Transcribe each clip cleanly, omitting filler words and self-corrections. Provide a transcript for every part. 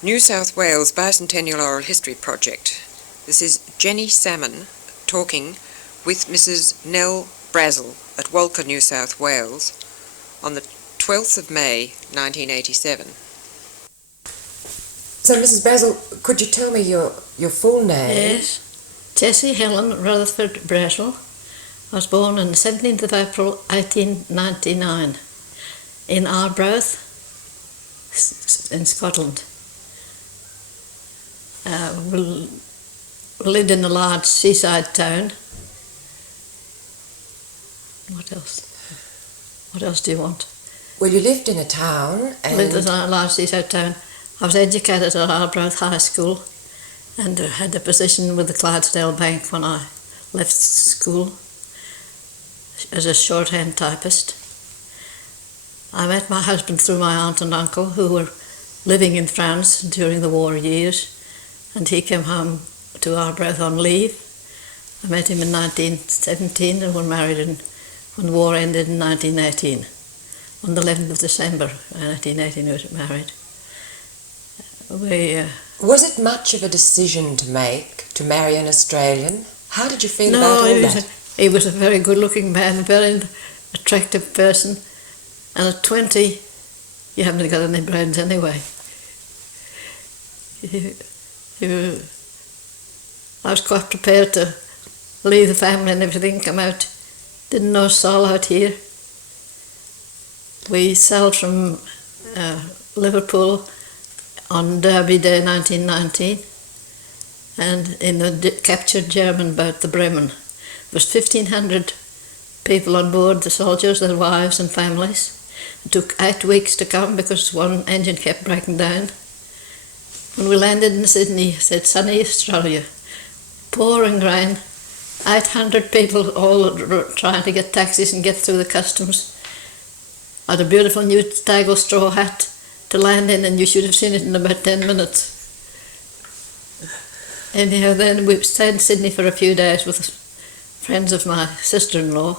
New South Wales Bicentennial Oral History Project. This is Jenny Salmon talking with Mrs. Nell Brazel at Walcha, New South Wales on the 12th of May 1987. So, Mrs. Brazel, could you tell me your full name? Yes, Jessie Helen Rutherford Brazel. I was born on the 17th of April 1899 in Arbroath in Scotland. We lived in a large seaside town. What else? What else do you want? Well, you lived in a town and... Lived in a large seaside town. I was educated at Arbroath High School and had a position with the Clydesdale Bank when I left school as a shorthand typist. I met my husband through my aunt and uncle who were living in France during the war years, and he came home to Arbroath on leave. I met him in 1917 and were married when the war ended in 1918. On the 11th of December 1918 we were married. Was it much of a decision to make, to marry an Australian? How did you feel about all that? He was a very good-looking man, a very attractive person, and at 20 you haven't got any brains anyway. I was quite prepared to leave the family and everything, come out. Didn't know a soul out here. We sailed from Liverpool on Derby Day 1919, and in the captured German boat, the Bremen. There was 1,500 people on board, the soldiers, their wives and families. It took 8 weeks to come because one engine kept breaking down. When we landed in Sydney, it said sunny Australia, pouring rain, 800 people all trying to get taxis and get through the customs. I had a beautiful new Stagel straw hat to land in, and you should have seen it in about 10 minutes. Anyhow, then we stayed in Sydney for a few days with friends of my sister-in-law,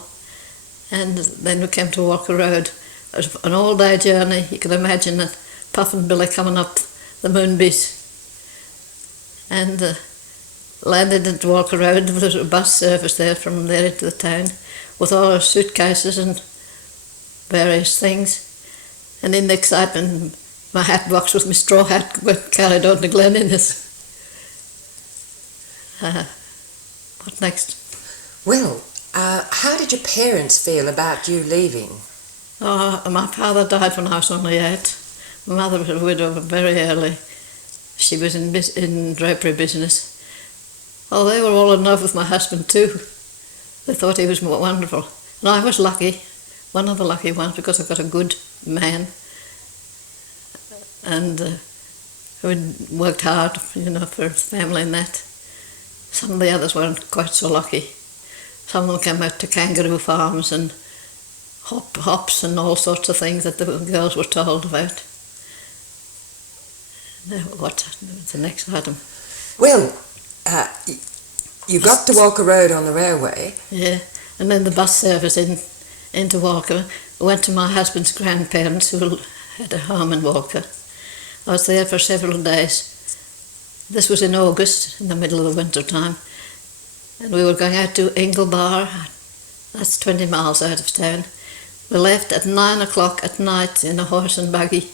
and then we came to Walcha Road. It was an all-day journey. You can imagine that Puff and Billy coming up the Moonbees, and landed at Walcha Road. There was a bus service there from there into the town with all our suitcases and various things, and in the excitement my hat box with my straw hat got carried on to Glen Innes. What next? Well, how did your parents feel about you leaving? Oh, my father died when I was only 8. My mother was a widow very early. She was in drapery business. Oh, they were all in love with my husband too. They thought he was wonderful. And I was lucky, one of the lucky ones, because I got a good man and who worked hard, for his family and that. Some of the others weren't quite so lucky. Some of them came out to kangaroo farms and hops and all sorts of things that the girls were told about. Now, what's the next item? Well, you got to Walcha Road on the railway. Yeah, and then the bus service into Walcha. I went to my husband's grandparents who had a home in Walcha. I was there for several days. This was in August, in the middle of the winter time, and we were going out to Inglebar. That's 20 miles out of town. We left at 9 o'clock at night in a horse and buggy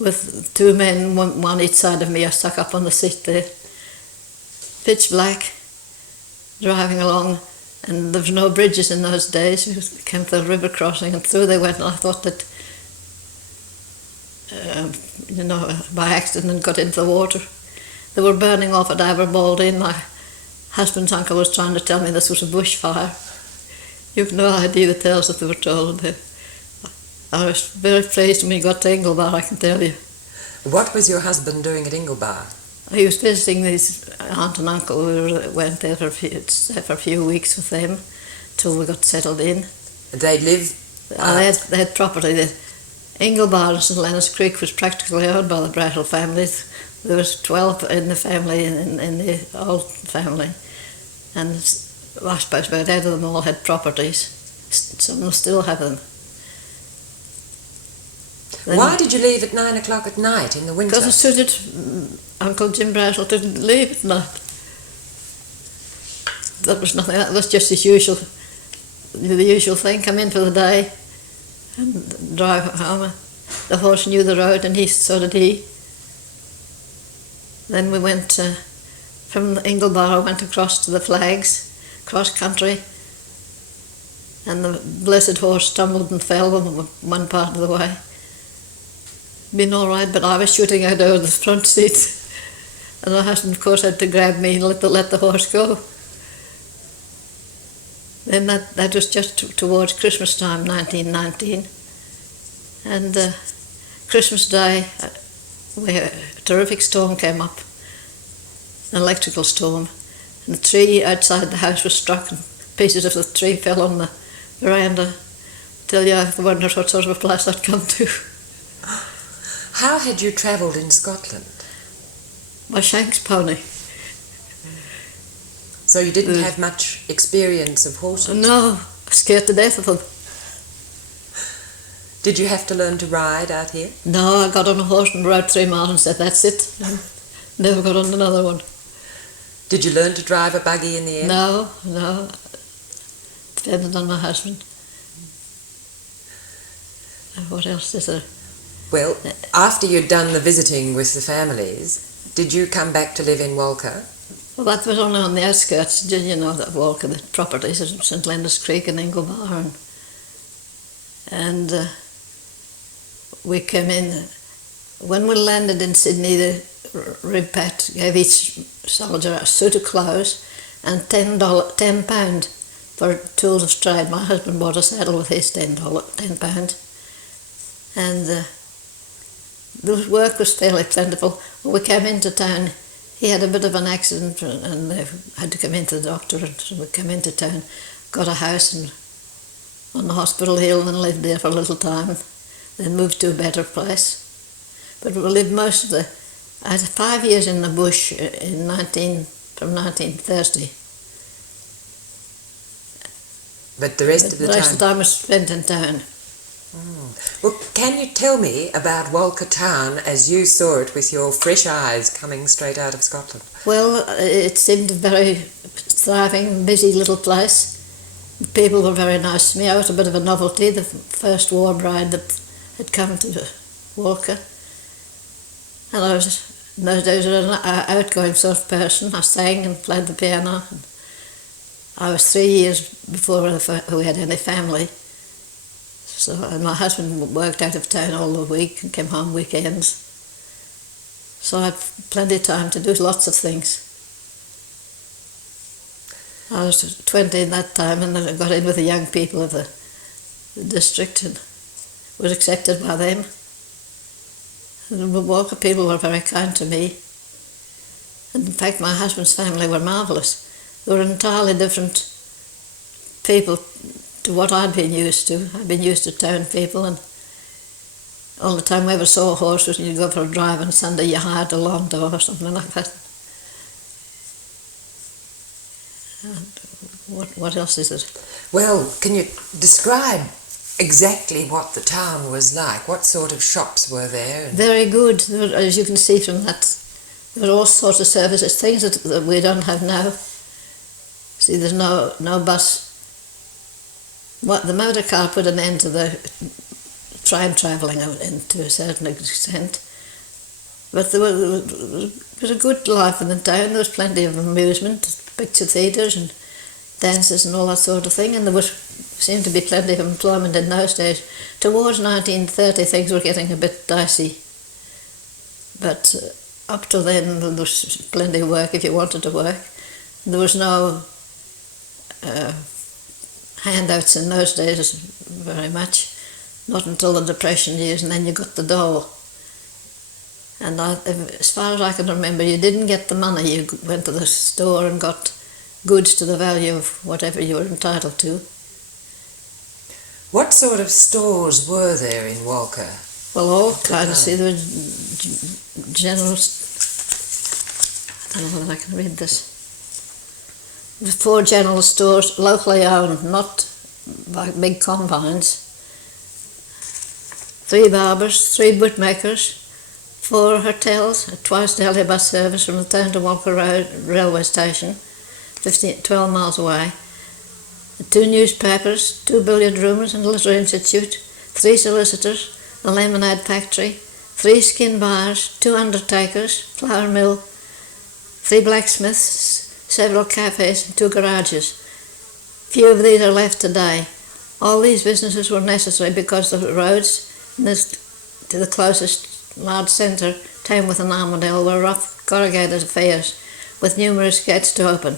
with 2 men, one each side of me. I stuck up on the seat there. Pitch black, driving along, and there was no bridges in those days. We came to the river crossing, and through they went, and I thought that, by accident got into the water. They were burning off at Aberbaldy. My husband's uncle was trying to tell me this was a bushfire. You've no idea the tales that they were told. I was very pleased when we got to Inglebar, I can tell you. What was your husband doing at Inglebar? He was visiting his aunt and uncle. We went there for a few weeks with them till we got settled in. They lived... They had property there. Inglebar and St Leonard's Creek was practically owned by the Brazel families. There was 12 in the family, in the old family, and I suppose about 8 of them all had properties. Some still have them. Why did you leave at 9 o'clock at night in the winter? Because it suited Uncle Jim Brazel didn't leave at night. That was nothing, that was just the usual thing, come in for the day and drive home. The horse knew the road and so did he. Then we went from Ingleborough, went across to the Flags, cross country, and the blessed horse stumbled and fell one part of the way. Been all right, but I was shooting out over the front seat, and my husband, of course, had to grab me and let the horse go. Then that was just towards Christmas time, 1919, and Christmas Day, a terrific storm came up, an electrical storm, and the tree outside the house was struck and pieces of the tree fell on the veranda. Tell you, I wondered what sort of a place I'd come to. How had you travelled in Scotland? My Shanks pony. So you didn't have much experience of horses? No, scared to death of them. Did you have to learn to ride out here? No, I got on a horse and rode 3 miles and said, that's it. Never got on another one. Did you learn to drive a buggy in the end? No. Depended on my husband. And what else is there? Well, after you'd done the visiting with the families, did you come back to live in Walcha? Well, that was only on the outskirts, you know, that Walcha, the properties of St Leonard's Creek and Ingleborough. And we came in. When we landed in Sydney, the Ribpat gave each soldier a suit of clothes and £10 for tools of trade. My husband bought a saddle with his £10. And the work was fairly plentiful. When we came into town, he had a bit of an accident and had to come into the doctor, and so we came into town, got a house on the hospital hill and lived there for a little time, then moved to a better place. But we lived most of I had 5 years in the bush from 1930. But the rest of the time? The rest of the time was spent in town. Well, can you tell me about Walcha town as you saw it with your fresh eyes coming straight out of Scotland? Well, it seemed a very thriving, busy little place. The people were very nice to me. I was a bit of a novelty, the first war bride that had come to Walcha. And I was, in those days, an outgoing sort of person. I sang and played the piano. I was 3 years before we had any family. So my husband worked out of town all the week and came home weekends. So I had plenty of time to do lots of things. I was 20 in that time, and then I got in with the young people of the district and was accepted by them. And the Walcha people were very kind to me. And in fact, my husband's family were marvellous. They were entirely different people to what I'd been used to. I'd been used to town people, and all the time we ever saw a horse was when you go for a drive on Sunday, you hired a landau or something like that. And what else is it? Well, can you describe exactly what the town was like? What sort of shops were there? Very good. There were, as you can see from that, there were all sorts of services, things that we don't have now. See, there's no bus. The motor car put an end to the train travelling to a certain extent. But there was a good life in the town. There was plenty of amusement, picture theatres and dances and all that sort of thing, and there seemed to be plenty of employment in those days. Towards 1930 things were getting a bit dicey, but up till then there was plenty of work if you wanted to work. There was no handouts in those days very much, not until the Depression years, and then you got the dole. And as far as I can remember, you didn't get the money, you went to the store and got goods to the value of whatever you were entitled to. What sort of stores were there in Walcha? Well, all kinds. See, there were general... I don't know whether I can read this. The 4 general stores, locally owned, not by big combines. 3 barbers, 3 bootmakers, 4 hotels, a twice daily bus service from the town to Walcha railway station, 12 miles away, 2 newspapers, 2 billiard rooms and a litter institute, 3 solicitors, a lemonade factory, 3 skin bars, 2 undertakers, flour mill, 3 blacksmiths, several cafes and 2 garages. Few of these are left today. All these businesses were necessary because the roads to the closest large centre, town with an Armadale, were rough corrugated affairs with numerous gates to open.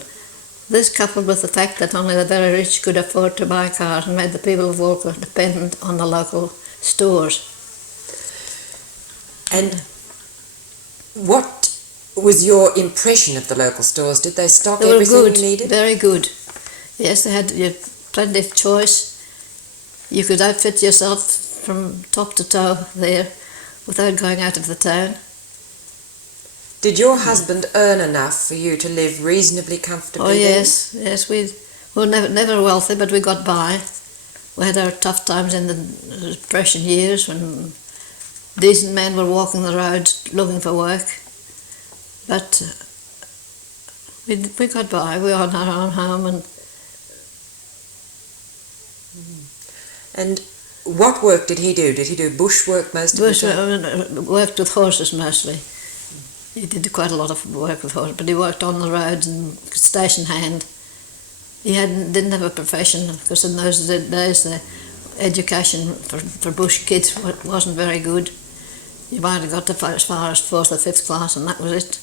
This, coupled with the fact that only the very rich could afford to buy cars, made the people of Walcha dependent on the local stores. And what was your impression of the local stores? Did they stock They were everything good, you needed? very good. Yes, they had plenty of choice. You could outfit yourself from top to toe there without going out of the town. Did your husband earn enough for you to live reasonably comfortably? Oh then? yes, we were never wealthy, but we got by. We had our tough times in the Depression years when decent men were walking the roads looking for work. But we got by. We owned our own home. And what work did he do? Did he do bush work most of the time? Worked with horses mostly. He did quite a lot of work with horses, but he worked on the roads and station hand. He didn't have a profession because in those days the education for bush kids wasn't very good. You might have got to as far as 4th or 5th class and that was it.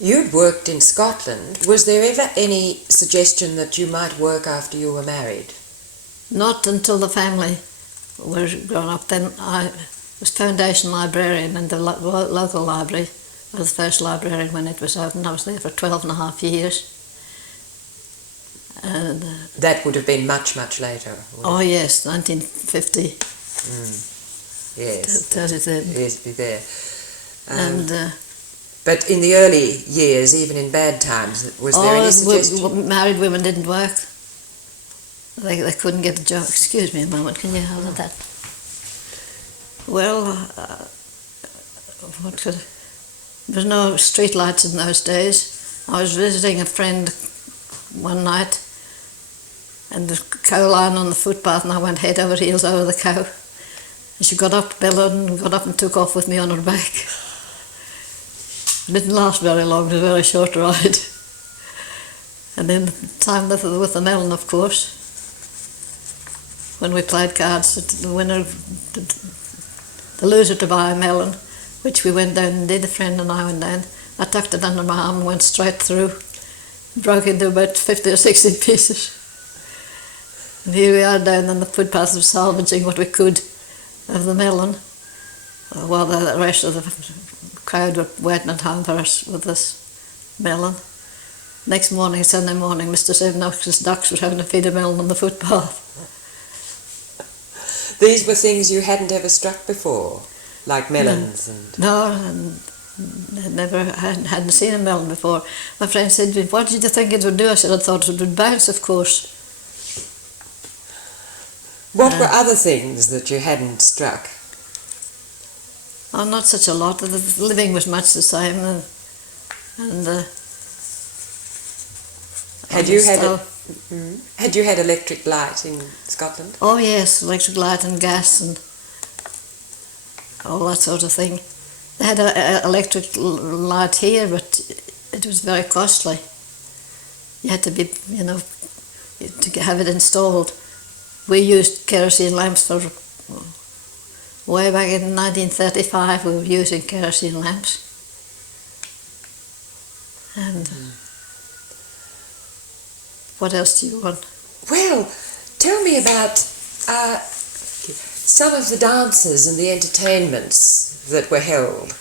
You'd worked in Scotland. Was there ever any suggestion that you might work after you were married? Not until the family were grown up. Then I was foundation librarian in the local library. I was the first librarian when it was opened. I was there for 12 and a half years. And, that would have been much, much later. Oh yes, 1950. Yes. Tells you then. Yes, be there. And but in the early years, even in bad times, was there any suggestion? Married women didn't work. They couldn't get a job. Excuse me a moment, can you hold that? Well, there was no street lights in those days. I was visiting a friend one night and the cow lying on the footpath and I went head over heels over the cow. And she got up, bellowed and got up and took off with me on her back. It didn't last very long, it was a very short ride. And then time with the melon, of course. When we played cards, the winner, the loser to buy a melon, which we went down and did, a friend and I went down. I tucked it under my arm and went straight through, broke into about 50 or 60 pieces. And here we are down on the footpath of salvaging what we could of the melon, while the rest of the crowd were waiting at home for us with this melon. Next morning, Sunday morning, Mr. Sevenox's ducks were having to feed a melon on the footpath. These were things you hadn't ever struck before, like melons and... No, and hadn't seen a melon before. My friend said, "What did you think it would do?" I said, "I thought it would bounce, of course." What were other things that you hadn't struck? Oh, not such a lot. The living was much the same. Had you had electric light in Scotland? Oh yes, electric light and gas and all that sort of thing. They had a electric light here, but it was very costly. You had to be, to have it installed. We used kerosene lamps for way back in 1935. We were using kerosene lamps. And what else do you want? Well, tell me about some of the dances and the entertainments that were held.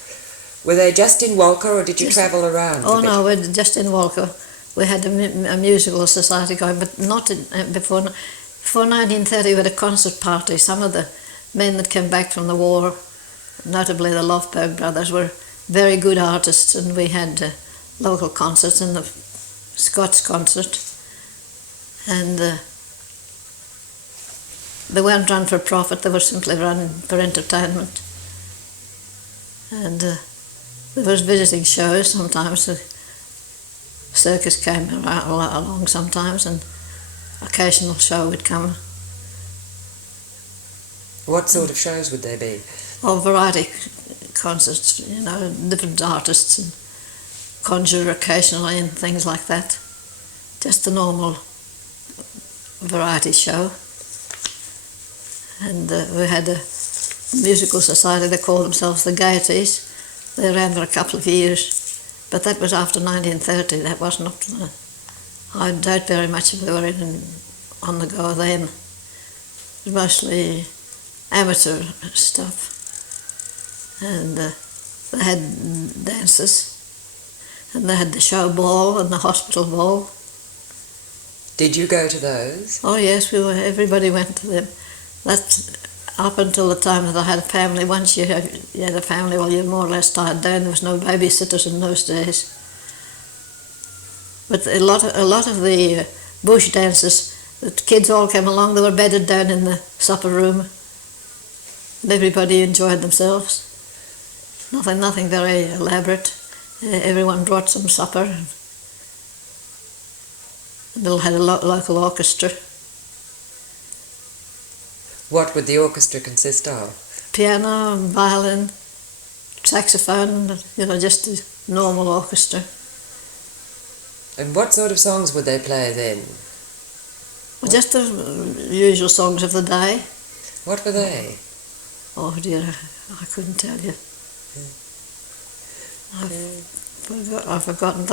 Were they just in Walcha or did you travel around? Oh no, we're just in Walcha. We had a musical society going, but not before 1930. We had a concert party. Some of the men that came back from the war, notably the Lofberg brothers, were very good artists, and we had local concerts and the Scots concert. And they weren't run for profit, they were simply run for entertainment. And there was visiting shows sometimes. The circus came along sometimes, and occasional show would come. What sort of shows would they be? Or variety concerts, different artists, and conjure occasionally and things like that. Just a normal variety show. And we had a musical society, they called themselves the Gaieties. They ran for a couple of years, but that was after 1930. That wasn't up to I doubt very much if they were on the go then. It was mostly amateur stuff. And they had dances, and they had the show ball and the hospital ball. Did you go to those? Oh yes, everybody went to them. That's up until the time that I had a family. Once you had a family, well, you're more or less tied down. There was no babysitters in those days. But a lot of the bush dances, the kids all came along. They were bedded down in the supper room, and everybody enjoyed themselves. Nothing very elaborate. Everyone brought some supper. And they had a local orchestra. What would the orchestra consist of? Piano, violin, saxophone, just a normal orchestra. And what sort of songs would they play then? Well, just the usual songs of the day. What were they? Oh dear, I couldn't tell you. I've forgotten.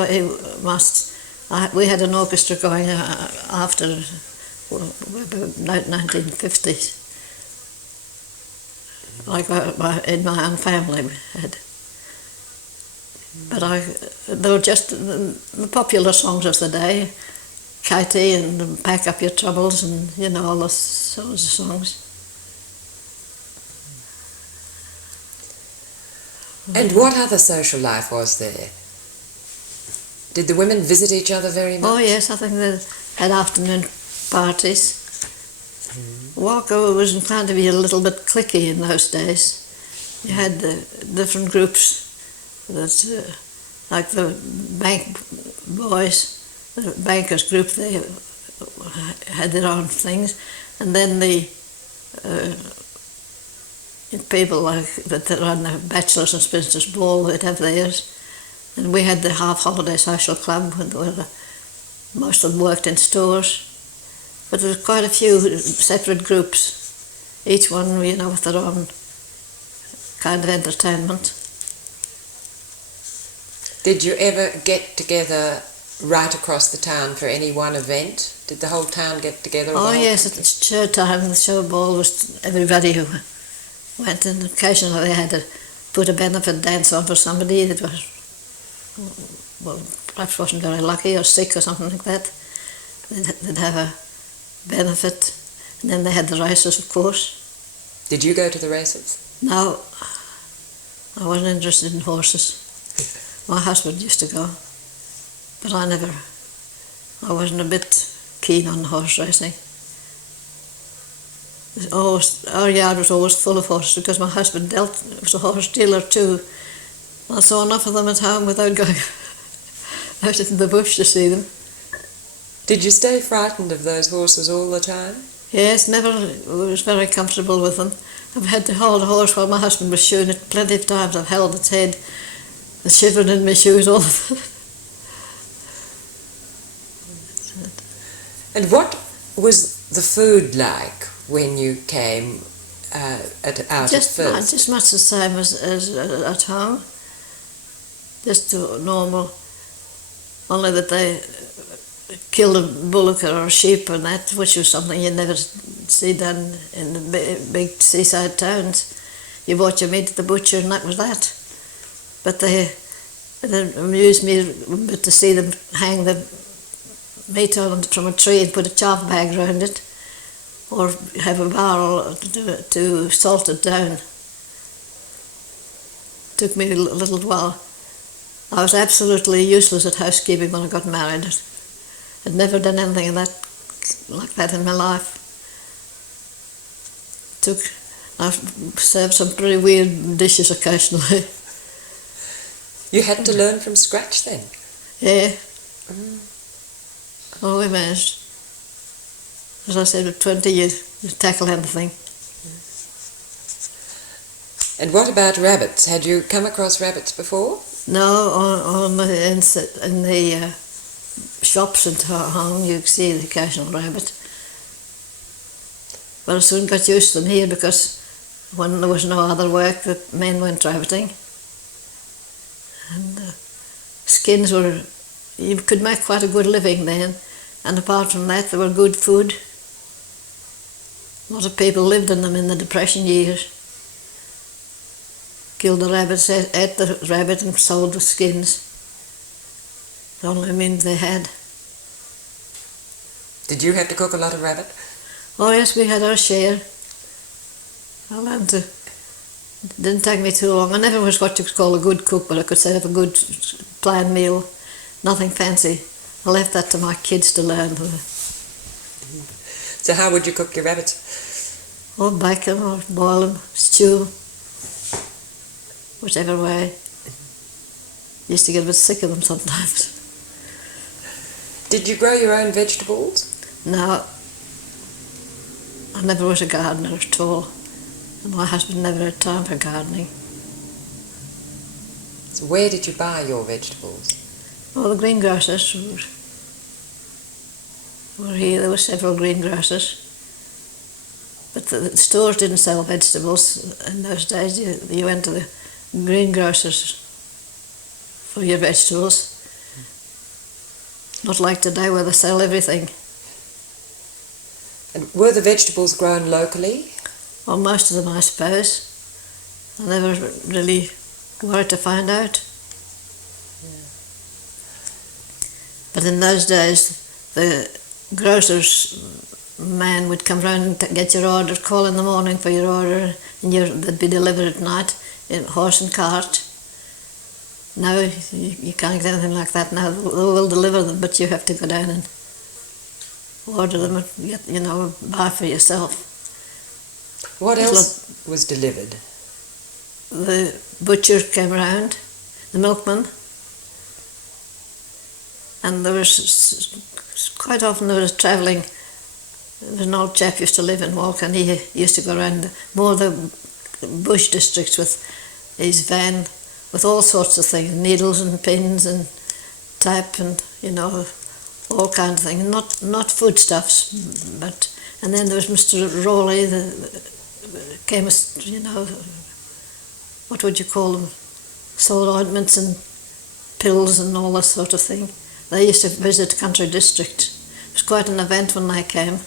We had an orchestra going after about 1950s. Like in my own family we had. But they were just the popular songs of the day, Katie and Pack Up Your Troubles and, all those sorts of songs. And what other social life was there? Did the women visit each other very much? Oh yes, I think they had afternoon parties. Walcha was inclined to be a little bit cliquey in those days. You had the different groups, like the bank boys, the bankers group, they had their own things, and then the people like that run the Bachelors and Spinsters Ball, they'd have theirs. And we had the half-holiday social club, where most of them worked in stores. But there were quite a few separate groups, each one, with their own kind of entertainment. Did you ever get together right across the town for any one event? Did the whole town get together? Oh yes, at the show time, the show ball was everybody who went, and occasionally they had to put a benefit dance on for somebody that was, well, perhaps wasn't very lucky or sick or something like that. They'd have a benefit, and then they had the races, of course. Did you go to the races? No, I wasn't interested in horses. My husband used to go, but I wasn't a bit keen on horse racing. Our yard was always full of horses because my husband was a horse dealer too. I saw enough of them at home without going out into the bush to see them. Did you stay frightened of those horses all the time? Yes, never was very comfortable with them. I've had to hold a horse while my husband was shoeing it plenty of times. I've held its head, the shivering in my shoes, all of it. And what was the food like when you came out at first? Just much the same as at home. Just normal, only that they killed a bullock or a sheep and that, which was something you never see done in the big seaside towns. You bought your meat at the butcher and that was that. But it amused me to see them hang the meat on from a tree and put a chaff bag round it, or have a barrel to salt it down. It took me a little while. I was absolutely useless at housekeeping when I got married. I'd never done anything like that in my life. I've served some pretty weird dishes occasionally. You had to learn from scratch then? Yeah. Oh, we managed. As I said, with 20 years, you tackle anything. And what about rabbits? Had you come across rabbits before? No, in the shops and home you see the occasional rabbit. But I soon got used to them here because when there was no other work, the men went rabbiting. And skins were, you could make quite a good living then. And apart from that, they were good food. A lot of people lived in them in the Depression years. Killed the rabbits, ate the rabbit and sold the skins. The only means they had. Did you have to cook a lot of rabbit? Oh yes, we had our share. I learned to. It didn't take me too long. I never was what you could call a good cook, but I could set up a good plain meal. Nothing fancy. I left that to my kids to learn. So how would you cook your rabbits? Or bake them, or boil them, stew. Whichever way. Used to get a bit sick of them sometimes. Did you grow your own vegetables? No, I never was a gardener at all. And my husband never had time for gardening. So where did you buy your vegetables? Well, the greengrocers were here. There were several greengrocers. But the stores didn't sell vegetables in those days. You went to the greengrocers for your vegetables. Not like today where they sell everything. And were the vegetables grown locally? Well, most of them, I suppose. I never really worried to find out. Yeah. But in those days, the grocer's man would come round and get your order, call in the morning for your order, and they'd be delivered at night in horse and cart. Now you can't get anything like that now. They will deliver them, but you have to go down and order them and get, buy for yourself. What else was delivered? The butcher came round, the milkman, and there was quite often there was travelling. There was an old chap used to live in Walcha, and he used to go around more the bush districts with his van with all sorts of things, needles and pins and tape and all kinds of things. Not foodstuffs, but and then there was Mr. Rowley, the chemist. What would you call them? Sold ointments and pills and all that sort of thing. They used to visit country districts. It was quite an event when they came.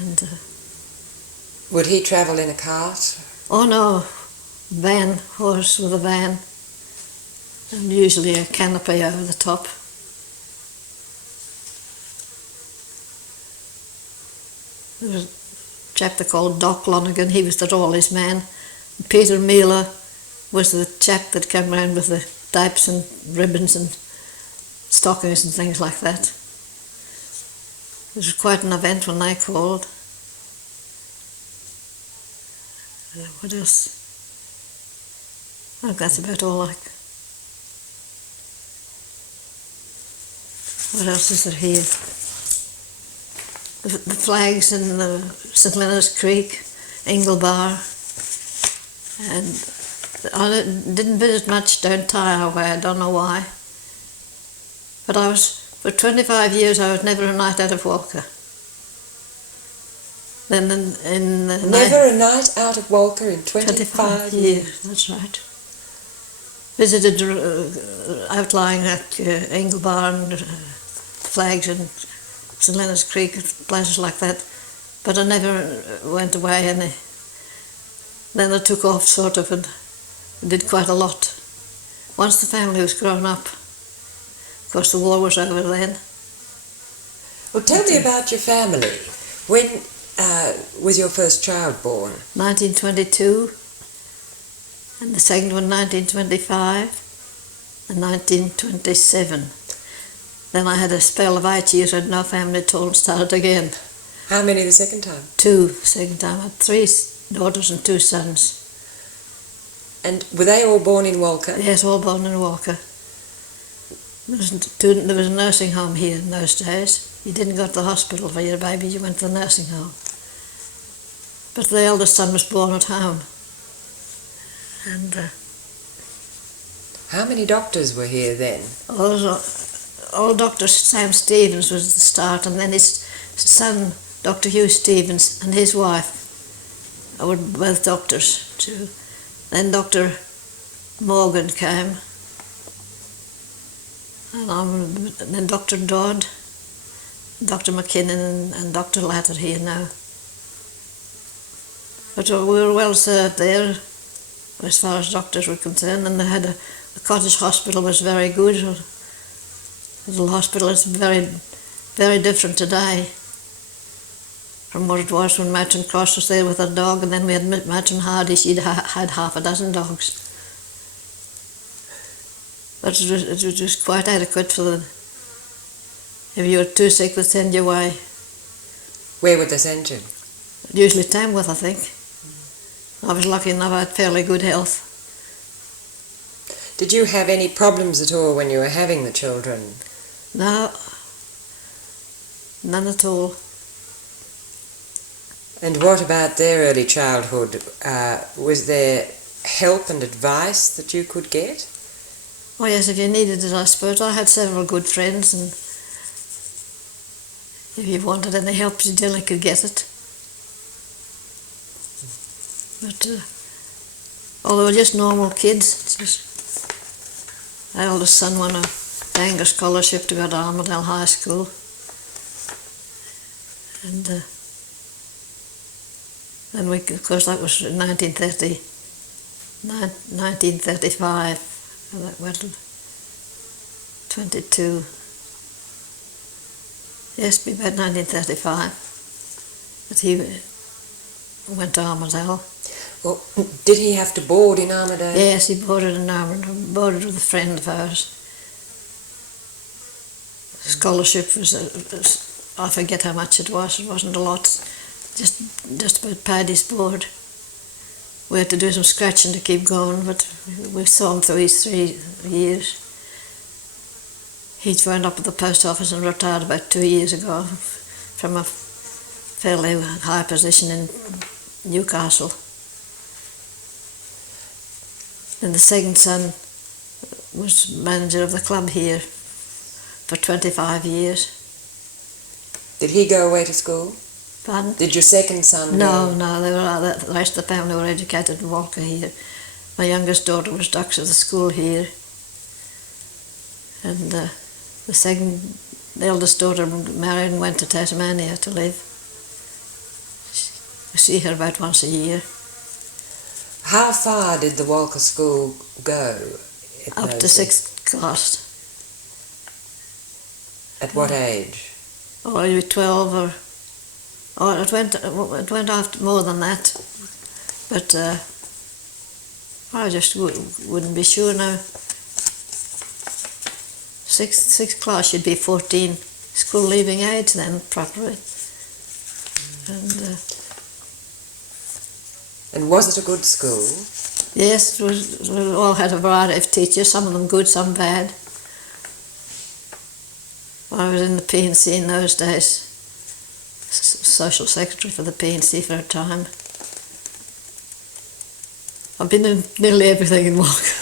And would he travel in a cart? oh no, horse with a van, and usually a canopy over the top. There was a chap they called Doc Lonergan, he was the Rawley's man. Peter Mealer was the chap that came round with the tapes and ribbons and stockings and things like that. It was quite an event when they called. What else? I think that's about all I... What else is there here? The flags in the St. Leonard's Creek, Inglebar, and I didn't visit much down Tyre way, I don't know why. But for 25 years I was never a night out of Walcha. Then in the Never a night out of Walcha in 25 years. That's right. Visited outlying at Inglebar and flags and St. Leonard's Creek, places like that. But I never went away any. Then I took off sort of and did quite a lot. Once the family was grown up, of course the war was over then. Well, tell me about your family. When was your first child born? 1922, and the second one 1925, and 1927. Then I had a spell of 8 years, I had no family at all, and started again. How many the second time? 2 second time. I had 3 daughters and 2 sons. And were they all born in Walcha? Yes, all born in Walcha. There was a nursing home here in those days. You didn't go to the hospital for your baby, you went to the nursing home. But the eldest son was born at home. And How many doctors were here then? old Dr. Sam Stevens was the start, and then his son, Dr. Hugh Stevens, and his wife were both doctors too. Then Dr. Morgan came, and then Dr. Dodd, Dr. McKinnon, and Dr. Latter here now. But we were well served there as far as doctors were concerned, and they had the cottage hospital was very good. The little hospital is very, very different today from what it was when Matron Cross was there with her dog, and then we had Matron Hardy. She'd had half a dozen dogs. But it was quite adequate for them. If you were too sick, they'd send you away. Where would they send you? Usually Tamworth, I think. I was lucky enough I had fairly good health. Did you have any problems at all when you were having the children? No, none at all. And what about their early childhood? Was there help and advice that you could get? Oh yes, if you needed it, I suppose. I had several good friends, and if you wanted any help, you generally could get it. But although just normal kids, my eldest son won a Bangor scholarship to go to Armadale High School, and then of course that was in 1935, and that went to 22. Yes, be about 1935 that he went to Armadale. Well, did he have to board in Armadale? Yes, he boarded in Armadale, boarded with a friend of ours. Scholarship was, I forget how much it wasn't a lot, just about paid his board. We had to do some scratching to keep going, but we saw him through his 3 years. He wound up at the post office and retired about 2 years ago from a fairly high position in Newcastle. And the second son was manager of the club here for 25 years. Did he go away to school? Pardon? Did your second son No, go? the rest of the family were educated in Walcha here. My youngest daughter was ducks at the school here. And the eldest daughter married and went to Tasmania to live. We see her about once a year. How far did the Walcha school go? Up to 6th class. At what age? Or maybe 12 or it went after more than that. But I just wouldn't be sure now. 6th class should be 14, school leaving age then, properly. And was it a good school? Yes, we all had a variety of teachers, some of them good, some bad. I was in the P&C in those days, social secretary for the P&C for a time. I've been in nearly everything in Walcha.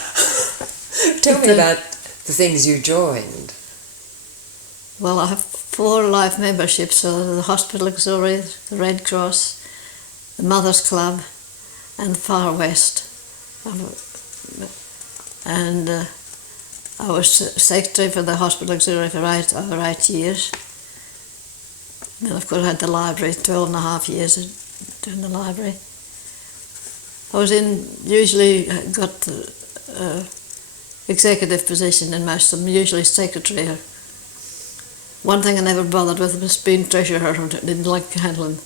Tell me about the things you joined. Well, I have 4 life memberships, so the Hospital Auxiliary, the Red Cross, the Mothers Club, and Far West. And I was secretary for the Hospital Auxiliary for over 8 years. Then of course I had the library, 12 and a half years doing the library. I was usually got executive position in most of them, usually secretary. One thing I never bothered with was being treasurer. I didn't like handling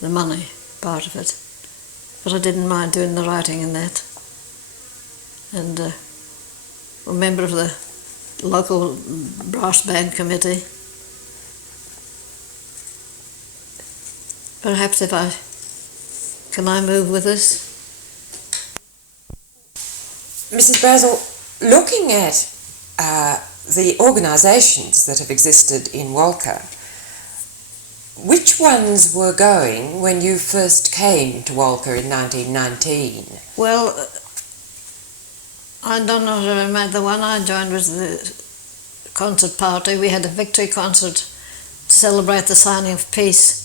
the money part of it. But I didn't mind doing the writing in that. And a member of the local brass band committee. Perhaps can I move with us? Mrs. Brazel, looking at the organisations that have existed in Walcha, which ones were going when you first came to Walcha in 1919? Well, I don't know if I remember. The one I joined was the concert party. We had a victory concert to celebrate the signing of peace.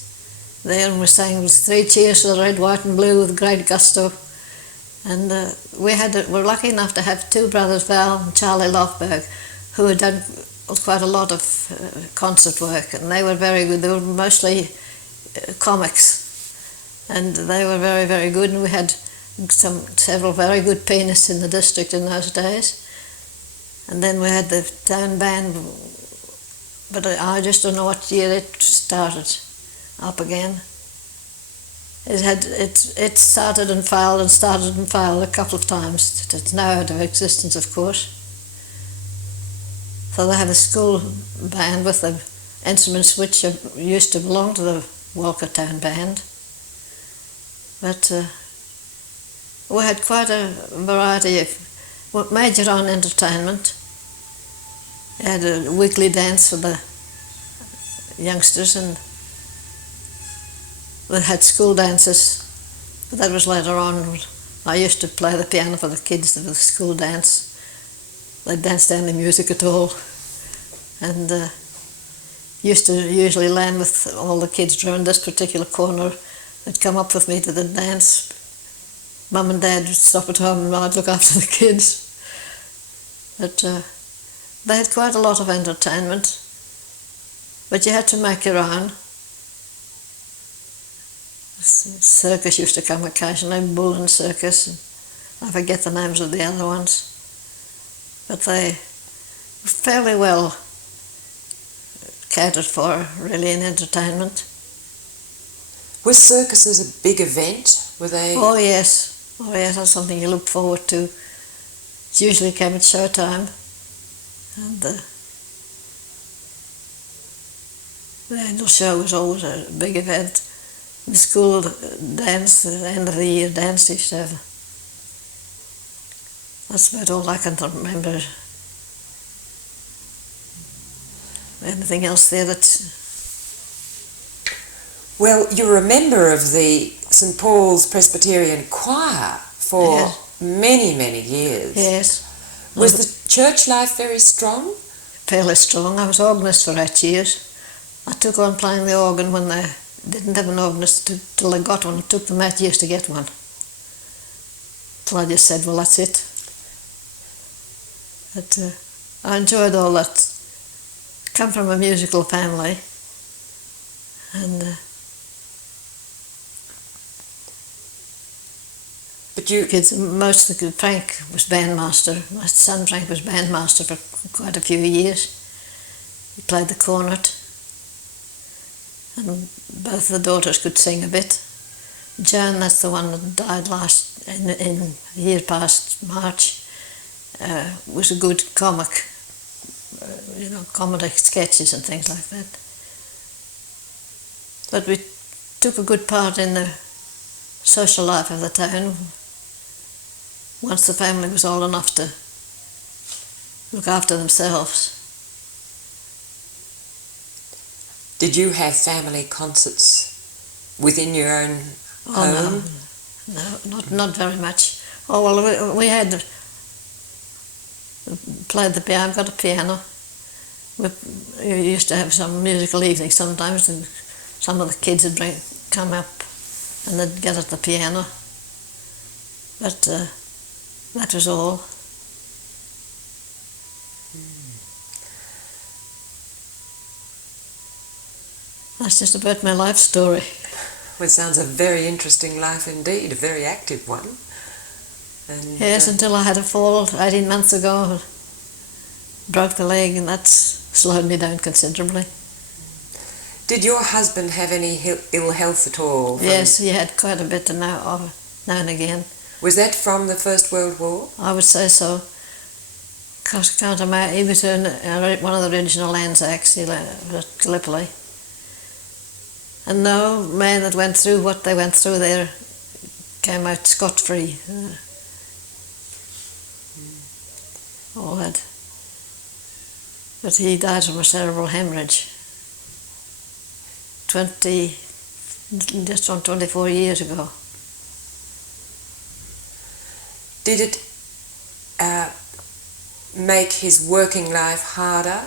There we sang with 3 cheers for the red, white and blue with great gusto. And we're lucky enough to have 2 brothers, Val and Charlie Lofberg, who had done quite a lot of concert work, and they were very good. They were mostly comics, and they were very, very good, and we had several very good pianists in the district in those days. And then we had the town band, but I just don't know what year it started up again. It started and failed and started and failed a couple of times. It's now out of existence, of course. So they have a school band with the instruments which used to belong to the Walcha Town Band. But we had quite a variety of major on entertainment. We had a weekly dance for the youngsters, and we had school dances. But that was later on. I used to play the piano for the kids for the school dance. They danced any music at all, and used to usually land with all the kids around this particular corner. They'd come up with me to the dance. Mum and Dad would stop at home and I'd look after the kids. But they had quite a lot of entertainment, but you had to make your own. Circus used to come occasionally, Bull and Circus, and I forget the names of the other ones. But they were fairly well catered for, really, in entertainment. Were circuses a big event? Were they? Oh yes, that's something you look forward to. It usually came at show time, and the annual show was always a big event. The school dance, the end of the year dance used to have. That's about all I can remember. Anything else there that's... Well, you're a member of the St Paul's Presbyterian Choir for many, many years. Yes. Was the church life very strong? Fairly strong. I was organist for 8 years. I took on playing the organ when they didn't have an organist till they got one. It took them 8 years to get one. Till I just said, well, that's it. But I enjoyed all that. Come from a musical family, and but you kids. Most of the Frank was bandmaster. My son Frank was bandmaster for quite a few years. He played the cornet, and both the daughters could sing a bit. Joan, that's the one that died in year past March. Was a good comic, comedy sketches and things like that. But we took a good part in the social life of the town once the family was old enough to look after themselves. Did you have family concerts within your own home? No, not very much. Oh well, we had played the piano. I've got a piano. We used to have some musical evenings sometimes, and some of the kids would come up and they'd get at the piano. But that was all. That's just about my life story. Well, it sounds a very interesting life indeed, a very active one. And, yes, until I had a fall 18 months ago, broke the leg, and that's slowed me down considerably. Did your husband have any ill health at all? Yes, he had quite a bit now and again. Was that from the First World War? I would say so. Because he was in one of the original Anzacs, he was at Gallipoli. And no man that went through what they went through there came out scot-free. All that. But he died from a cerebral hemorrhage. Just on 24 years ago. Did it make his working life harder?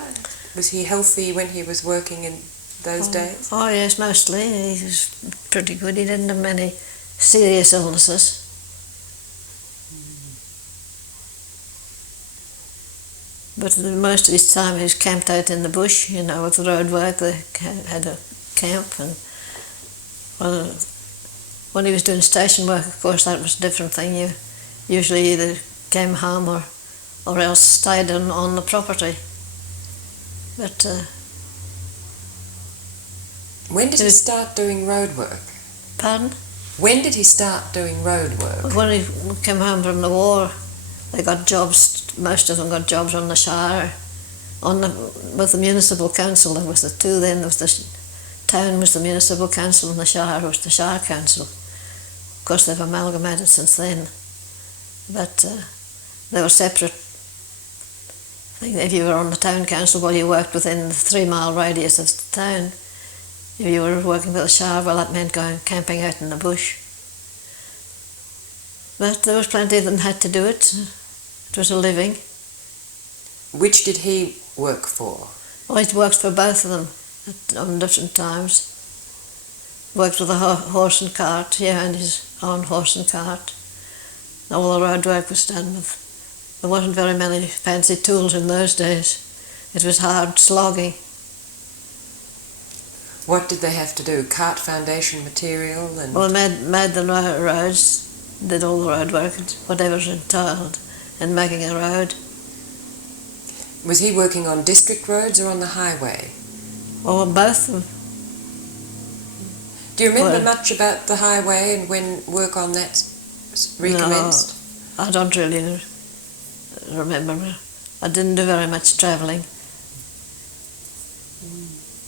Was he healthy when he was working in those days? Oh yes, mostly. He was pretty good. He didn't have many serious illnesses. But most of his time he was camped out in the bush, you know, with the road work. They had a camp, and well, when he was doing station work, of course, that was a different thing. You usually either came home or else stayed on the property. But when did he start doing road work? pardon? When did he start doing road work? When he came home from the war, they got jobs. Most of them got jobs on the Shire, with the municipal council. There was the two then. There was the town was the municipal council, and the Shire was the Shire council. Of course, they've amalgamated since then, but they were separate. If you were on the town council, well, you worked within the 3 mile radius of the town. If you were working for the Shire, well, that meant going camping out in the bush. But there was plenty of them had to do it. It was a living. Which did he work for? Well, he worked for both of them on different times. Worked with a horse and cart. He owned his own horse and cart. All the road work was done with. There wasn't very many fancy tools in those days. It was hard slogging. What did they have to do? Cart foundation material and... Well, made the roads, did all the road work, whatever was entailed in making a road. Was he working on district roads or on the highway? Well, both of them. Do you remember much about the highway and when work on that recommenced? No, I don't really remember. I didn't do very much travelling.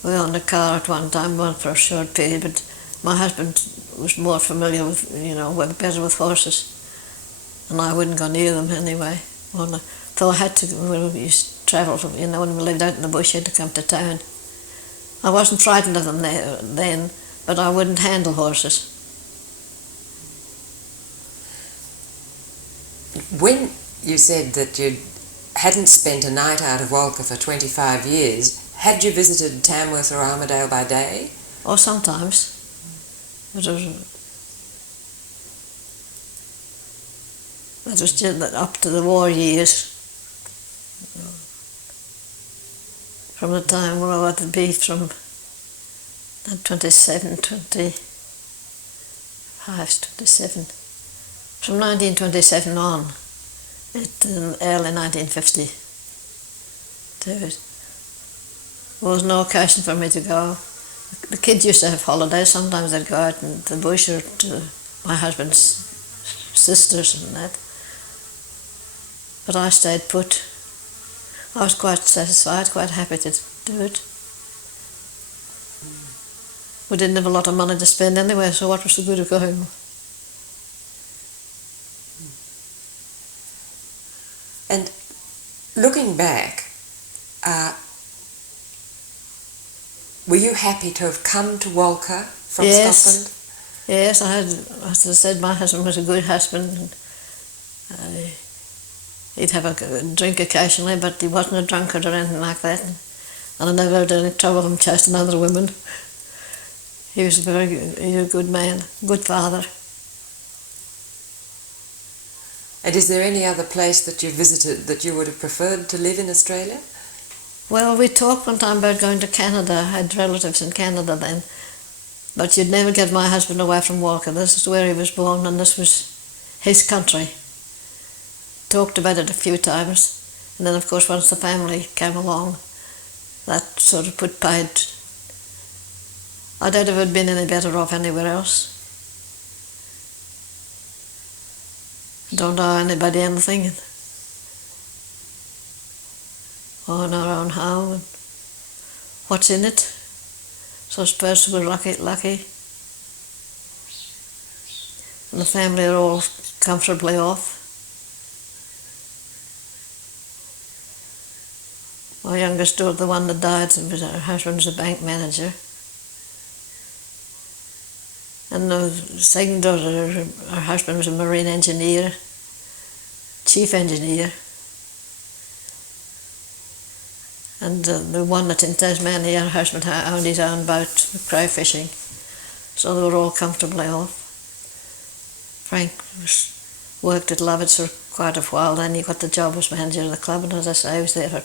We owned a car at one time, one for a short period, but my husband was more familiar with, better with horses, and I wouldn't go near them anyway. So I had to, when we used to travel, when we lived out in the bush, you had to come to town. I wasn't frightened of them then, but I wouldn't handle horses. When you said that you hadn't spent a night out of Walcha for 25 years, had you visited Tamworth or Armidale by day? Or sometimes. It was just up to the war years. From the time, well, what would be from 27, 25, 27. From 1927 on, early 1950. There was no occasion for me to go. The kids used to have holidays. Sometimes they'd go out in the bush or to my husband's sisters and that. But I stayed put. I was quite satisfied, quite happy to do it. We didn't have a lot of money to spend anyway, so what was the good of going? And looking back, were you happy to have come to Walcha from Scotland? Yes, as I said, my husband was a good husband. He'd have a drink occasionally, but he wasn't a drunkard or anything like that. And I never had any trouble with him chasing other women. He was a good man, good father. And is there any other place that you visited that you would have preferred to live in Australia? Well, we talked one time about going to Canada. I had relatives in Canada then. But you'd never get my husband away from Walcha. This is where he was born and this was his country. Talked about it a few times. And then, of course, once the family came along, that sort of put paid. I doubt if it had been any better off anywhere else. Don't owe anybody anything. Own our own home. And what's in it? So I suppose we're lucky. And the family are all comfortably off. My youngest daughter, the one that died, her husband was a bank manager. And the second daughter, her husband was a marine engineer, chief engineer. And the one that's in Tasmania, her husband owned his own boat, crow fishing. So they were all comfortably off. Frank worked at Lovett's for quite a while, then he got the job as manager of the club, and as I say, he was there for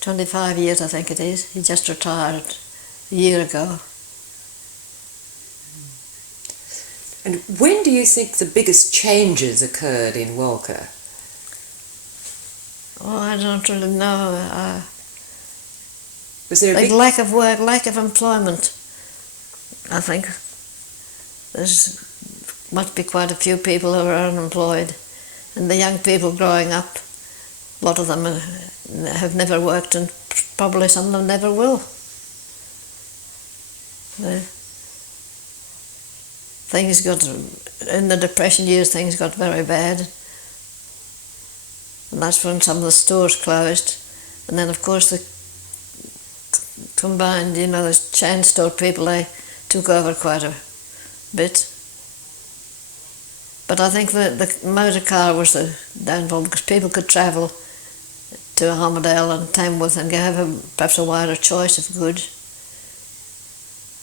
25 years, I think it is. He just retired a year ago. And when do you think the biggest changes occurred in Walcha? Oh, I don't really know. Was there a Like big... lack of work, lack of employment, I think. There's must be quite a few people who are unemployed. And the young people growing up, a lot of them have never worked, and probably some of them never will. Things got, in the Depression years, things got very bad. And that's when some of the stores closed. And then, of course, the combined, the chain store people, they took over quite a bit. But I think the motor car was the downfall, because people could travel to Armadale and Tamworth and have perhaps a wider choice of goods.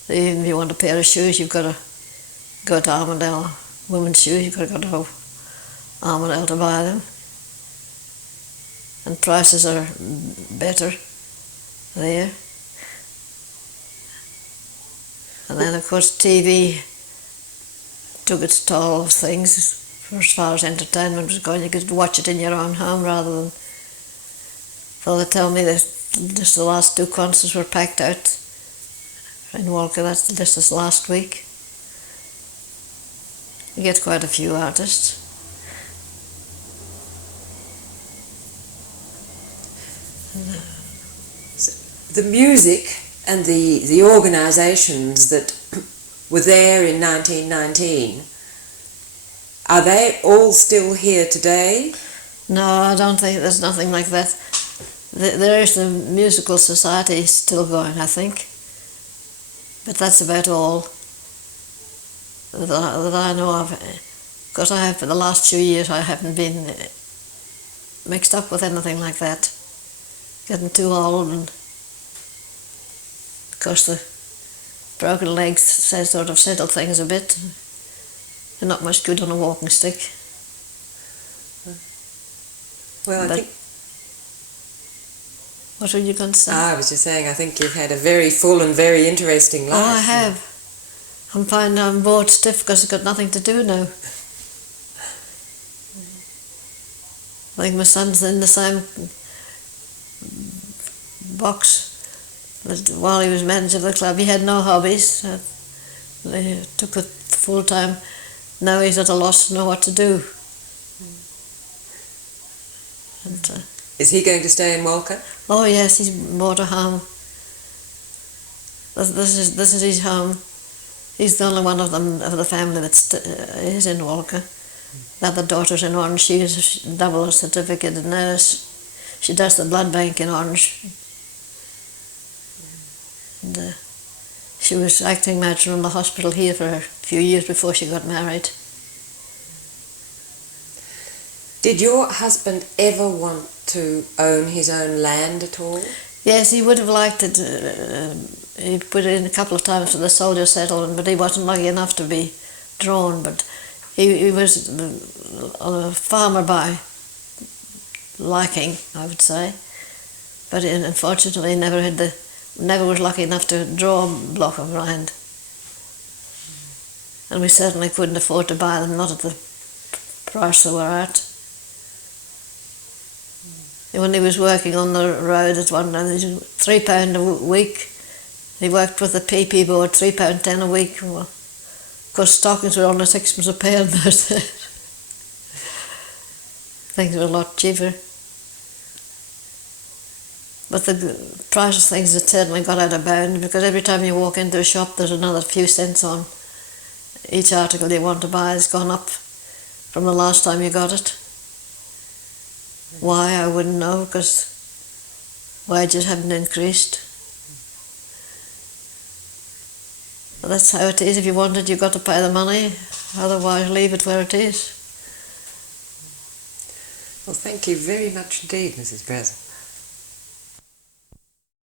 Even if you want a pair of shoes, you've got to go to Armadale. Women's shoes, you've got to go to Armadale to buy them. And prices are better there. And then, of course, TV took its toll of things. For as far as entertainment was going, you could watch it in your own home rather than... So they tell me that just the last 2 concerts were packed out in Walcha. That's just this last week. You get quite a few artists. The music and the organisations that were there in 1919, are they all still here today? No, I don't think there's nothing like that. There is the musical society still going, I think, but that's about all that I know of. Because for the last few years I haven't been mixed up with anything like that. Getting too old, and of course the broken legs sort of settle things a bit. They're not much good on a walking stick. Well, I think... What were you going to say? I was just saying, I think you've had a very full and very interesting life. Oh, I have. I'm finding I'm bored stiff because I've got nothing to do now. I think my son's in the same box. While he was manager of the club, he had no hobbies. They took it full time. Now he's at a loss to know what to do. And, is he going to stay in Walcha? Oh yes, he's bought a home. This is his home. He's the only one of the family that is in Walcha. The other daughter's in Orange. She's double certificate nurse. She does the blood bank in Orange. And, she was acting matron in the hospital here for a few years before she got married. Did your husband ever want to own his own land at all? Yes, he would have liked it. He put it in a couple of times for the soldier settlement, but he wasn't lucky enough to be drawn. But he was a farmer by liking, I would say. But unfortunately, he never was lucky enough to draw a block of land. And we certainly couldn't afford to buy them, not at the price they were at. When he was working on the road at one time, £3 a week. He worked with the PP board, £3.10 a week. Well, of course, stockings were only 6p a pair in those days. Things were a lot cheaper. But the price of things has certainly got out of bound, because every time you walk into a shop there's another few cents on each article you want to buy has gone up from the last time you got it. Why, I wouldn't know, because wages haven't increased. But that's how it is. If you want it, you've got to pay the money, otherwise leave it where it is. Well, thank you very much indeed, Mrs. Brazel.